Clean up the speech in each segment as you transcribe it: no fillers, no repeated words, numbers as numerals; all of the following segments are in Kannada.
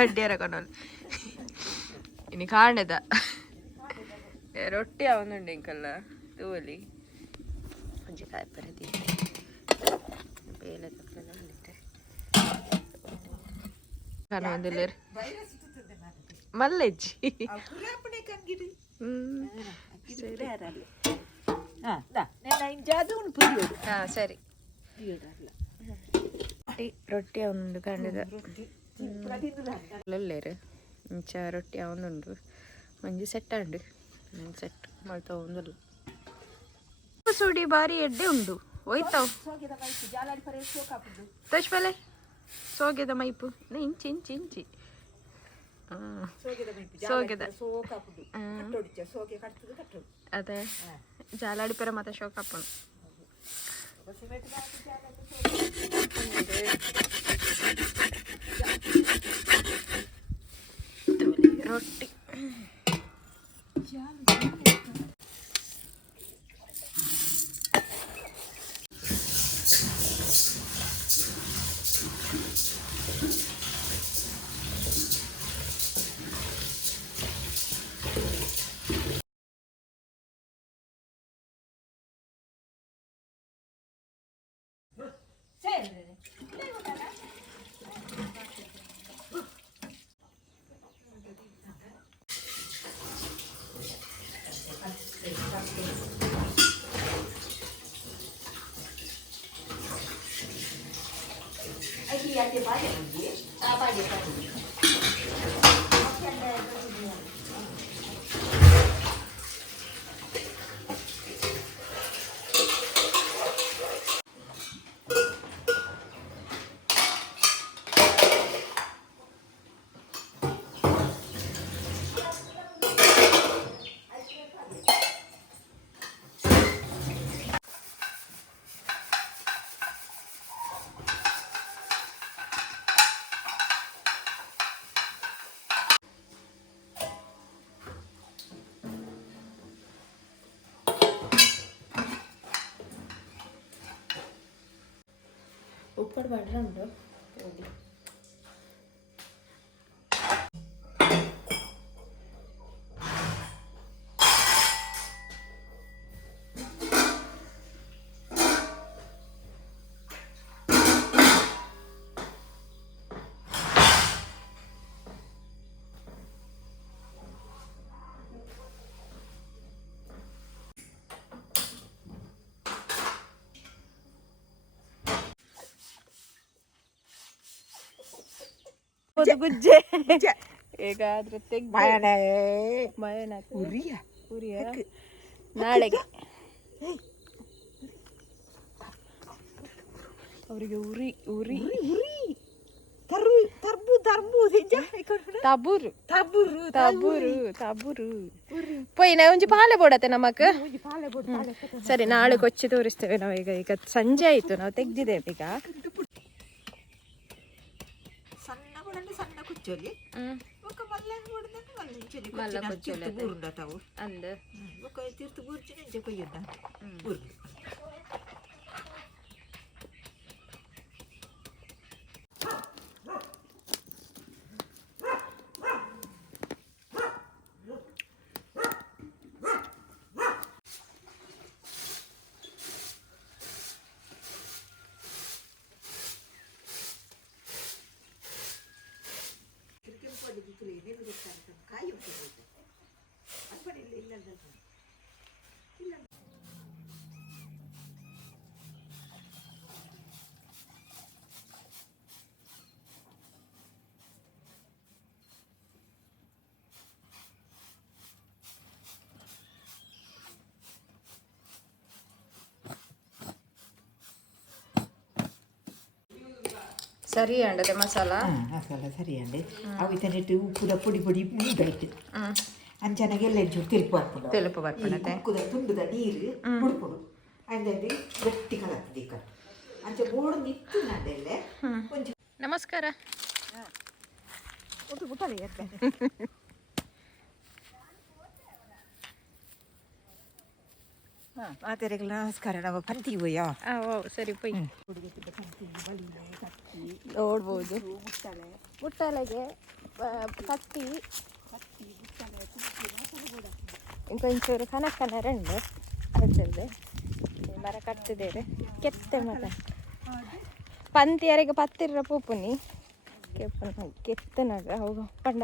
ಅಡ್ಡಿಯರ ಕೊನೋಲಿ ಇನ್ನು ಕಾಣದ ರೊಟ್ಟಿ ಅವನುಂಡು ಇಂಕಲ್ಲ ತೂವಲಿ ಒಂಜಿ ಕಾಯಿ ಪರದಿ ಬೇಲೆ ತಪ್ಪಲ ಕಾಣುವುದಿಲ್ಲ ಮಲ್ಲೆಜ್ಜಿ ಸರಿ ರೊಟ್ಟಿ ಅವನುಂಡು ಕಂಡದ ಲೇರು ಇಂಚ ರೊಟ್ಟಿ ಅವನುಂಡು ಮಂಜಿ ಸೆಟ್ ಅಂಡು ಸೆಟ್ ಮಾಡ್ತಾ ಒಂದಲ್ಲ ಸುಡಿ ಬಾರಿ ಎಡ್ಡೆ ಉಂಡು ಹೋಯ್ತಾವ್ ತೋಚ್ಪಲೆ ಸೋಗೆದ ಮೈಪು ಇಂಚಿ ಇಂಚಿ ಇಂಚಿ ಸೋಗೆದ ಅದೇ ಜಾಲಾಡಿ ಪರ ಮತ್ತೆ ಶೋಕಪ್ಪನು ರೊಟ್ಟಿ uppad ಬಡ್ರಂಡು ಹೋಗಿ ಗುಜ್ಜೆ ಹೇಗಾದ್ರೂ ಉರಿಯ ನಾಳೆಗೆ ಅವರಿಗೆ ಉರಿ ಉರಿ ತಬೂರು ತಬೂರು ತಬೂರು ತಬೂರು ಪೊಯ್ನ ಒಂಜಿ ಪಾಲೆ ಬೋಡತ್ತೆ ನಮಕ್ ಸರಿ ನಾಳೆ ಕೊಚ್ಚಿ ತೋರಿಸ್ತೇವೆ ನಾವೀಗ ಈಗ ಸಂಜೆ ಆಯ್ತು ನಾವು ತೆಗ್ದಿದ್ದೇವೆ ಈಗ ಸಣ್ಣ ಕುಚ್ಚೋಲಿ ಮಲ್ಲ ಕುಚ್ಚೋಲಿ ಅಂದ ತೀರ್ತು ಬೂರ್ಚಿ ನೆಂಚೆ ಕೊಯ್ಯದ ಸರಿ ಅಂಡದೆ ಮಸಾಲ ಸರಿ ಅಂಡೆ ಅವು ಇತನಿಟ್ಟು ಉಪ್ಪುದ ಪುಡಿ ಪುಡಿ ಮುಂದಾಯ್ತು ಅಂಚನಾಗೆಲ್ಲ తెలుపు ಬರ್ಪಣತೆ ಕುಕ್ಕುದ ತುಂಡುದ ನೀರು ಮುಡ್ಪುಡು ಅಂದಲ್ಲಿ ಗಟ್ಟಿ ಕಲತ್ತದೆ ಈಗ ಅಂಚ ಬೋಡು ನಿತ್ತು ನಂದೆಲ್ಲೆ ಕೊಂಚ ನಮಸ್ಕಾರ ಒಟ್ಟು ಬುಟ್ಟಲೆ ಇರ್ತಾರೆ ಮಾತೆರೆಗಳ ನಮಸ್ಕಾರ. ನಾವು ಪಂತಿಗೆ ಹೋಯ್ಯೋ. ಓ ಸರಿ ಪೊಯ್. ನೋಡ್ಬೋದು ಮುಟ್ಟಲೆಗೆ ಕತ್ತಿ ಇಂಕೊಂಚೂರು ಕನಕನರಂಡು ಅಡ್ಡದೆ ಮರ ಕಟ್ಟಿದೇರೆ ಕೆತ್ತೆ ಮರ ಪಂತಿಯರಿಗೆ ಪತ್ತಿರ ಪೂಪುನಿ ಕೆತ್ತನಾಗ ಅವು ಪಂಡ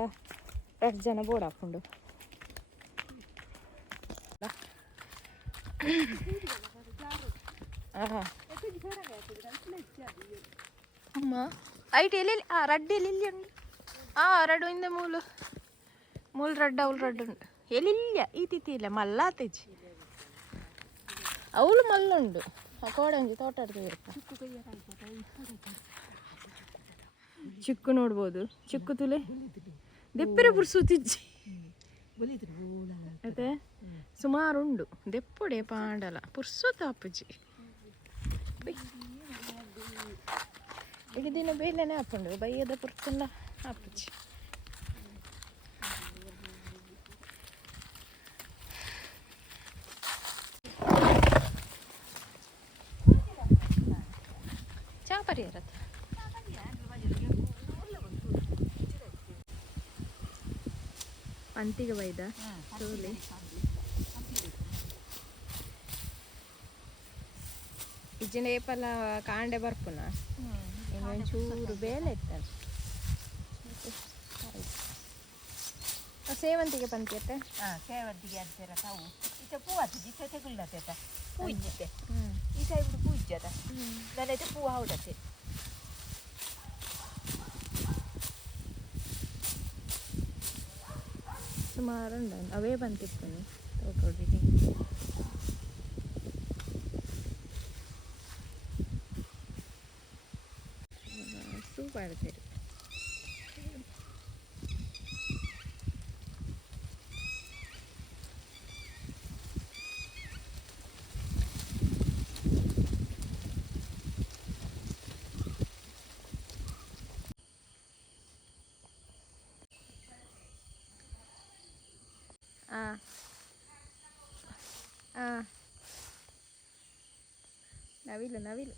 2 ಜನ ಬೋರ್ಡ್ ಹಾಕೊಂಡು ಅಮ್ಮ ಐಟಿ ಎಲ್ಲಿ ರಡ್ಡಿ ಎಲ್ಲಿ ಉಂಡು ರಡ್ಡು ಇಂದ ಮೂಲು ರಡ್ಡು ಅವಳು ರಡ್ಡು ಉಂಡು ಎಲ್ಲಿಲ್ಲ ಈ ತಿಥಿ ಇಲ್ಲ ಮಲ್ಲ ಆತೇಜಿ ಅವಳು ಮಲ್ಲುಂಡು ಕೋಡಂಗಿ ತೋಟ ಚಿಕ್ಕು ನೋಡ್ಬೋದು ಚಿಕ್ಕು ತುಲೆ ದೆಪ್ಪರೆ ಪುರ್ಸುತ್ತಿಜ್ಜಿ ಅದೇ ಸುಮಾರು ಉಂಡು ದೆಪ್ಪುಡೆ ಪಾಂಡಲ ಪುರ್ಸೊತ್ತ ಅಪ್ಪುಜಿ ಈಗ ದಿನ ಬೇಲೆನೆ ಹಾಕೊಂಡು ಬೈಯದ ಪುರ್ಸಲ್ಲ ಅಪ್ಪುಜಿ ಚಾಪರಿ ಇರತ್ತೆ ಪಂತಿಗೆ ಬೈದ ಸೋಲಿ ಇಜ್ಜಿನ ಏಪಲ್ಲ ಕಾಂಡೆ ಬರ್ಪುನ ಇನ್ನೊಂಚೂರು ಬೇಲೆ ಇತ್ತಲ್ಲ ಸೇವಂತಿಗೆ ಪಂತಿಯತ್ತೆ ಸೇವಂತಿಗೆ ಅಂತೀರ ತಾವು ಈಚೆ ಪೂ ಹತ್ತಿದ್ದು ಈಚೆ ತೆಗುಳ್ಳತ್ತ ಪೂ ಇಜ್ಜಿತ್ತೆ ಈ ಸೈಡ್ ಪೂ ಇಜ್ಜದ ನನ್ನೈತೆ ಪೂ ಹೌಡತ್ತೆ ಸುಮಾರು ಉಂಡು ಅವೇ ಬಂತಿಪ್ಪುನಿ ತೋಟೋಡಿಗೆ ಸೂಪರ್ ಸೇರಿ ನವಿಲು